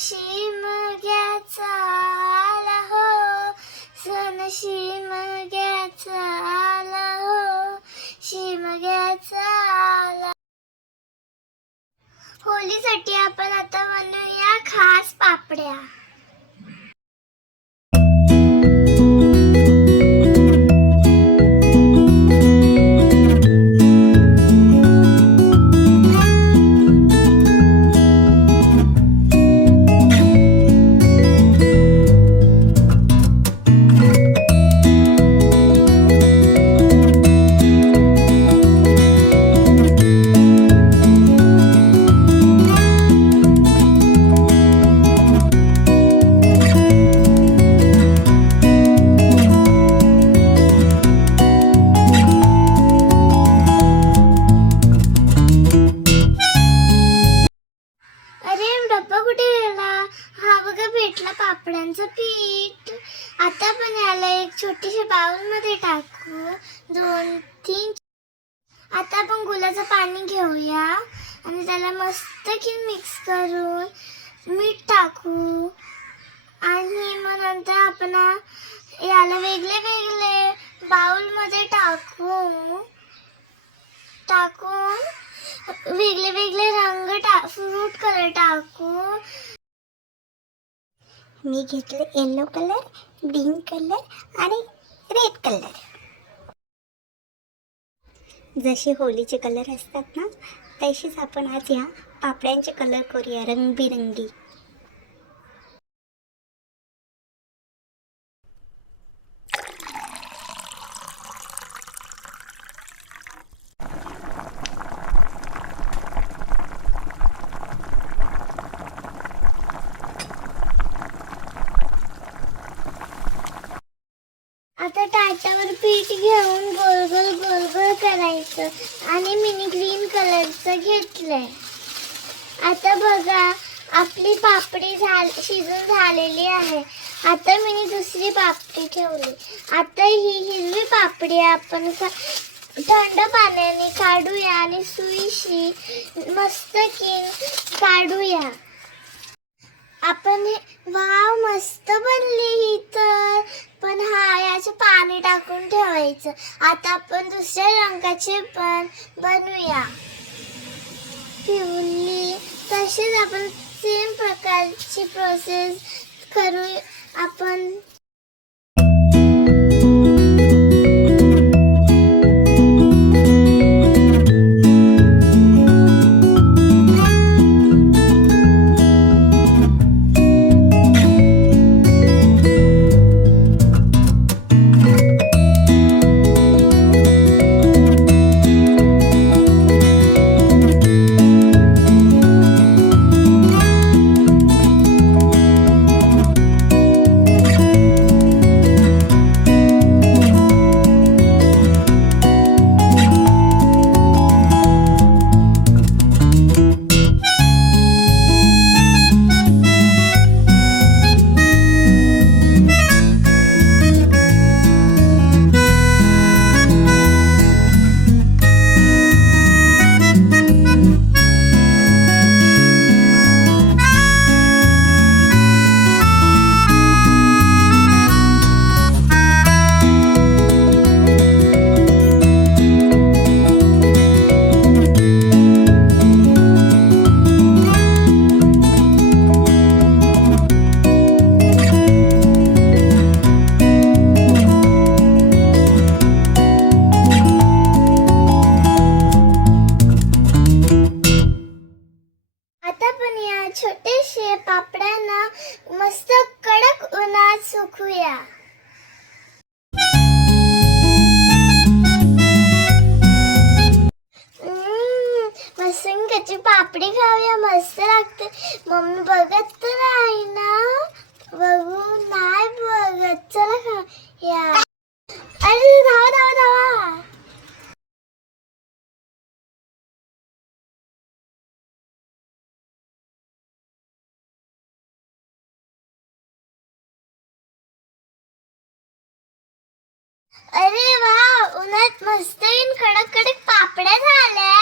शिमग्याचा आला हो, सण शिमग्याचा आला हो, शिमग्याचा आला. होळीसाठी आपण आता बनवूया खास पापड्या. डब्बा कुठे गेला? हा बघा भेटला पापड्यांचं पीठ. आता आपण याला एक छोटीशी बाउल मध्ये टाकू. 2-3. आता आपण गुलाचं पाणी घेऊया आणि त्याला मस्त की मिक्स करून मीठ टाकू आणि मग नंतर आपण याला वेगळे वेगळे बाउल मध्ये टाकून वेगळे वेगळे रंग फ्रूट कलर टाकू. मी घेतले येलो कलर, ग्रीन कलर आणि रेड कलर. जसे होळीचे कलर असतात ना, तसेच आपण आज या पापड्यांचे कलर करूया रंगबिरंगी. आता ताटावर पीठ घेऊन गोल गोल गोल गोल करायचं आणि मिनी ग्रीन कलरचं घेतलंय. आता बघा आपली पापडी शिजून झालेली आहे. आता मी दुसरी पापडी ठेवली. आता ही हिरवी पापडी आपण थंड पाण्याने काढूया आणि सुईशी मस्त की काढूया. आपण वाव मस्त बनली ही तर. पण याचे पाणी टाकून ठेवायचं. आता आपण दुसऱ्या रंगाचे पण बनवूया. पिवळी तसेच आपण सेम प्रकारची प्रोसेस करू आपण. छोटेसे पापड्यांना मस्त कडक उन्हात सुकवूया. मस्त पापडी खाऊया, मस्त लागते. मम्मी बघत तर आहे ना? बघू नाही बघत. चला खाऊया. अरे धावा धावा धावा. अरे वा, उन्हात मस्त कडक कडक पापड्या झाल्या.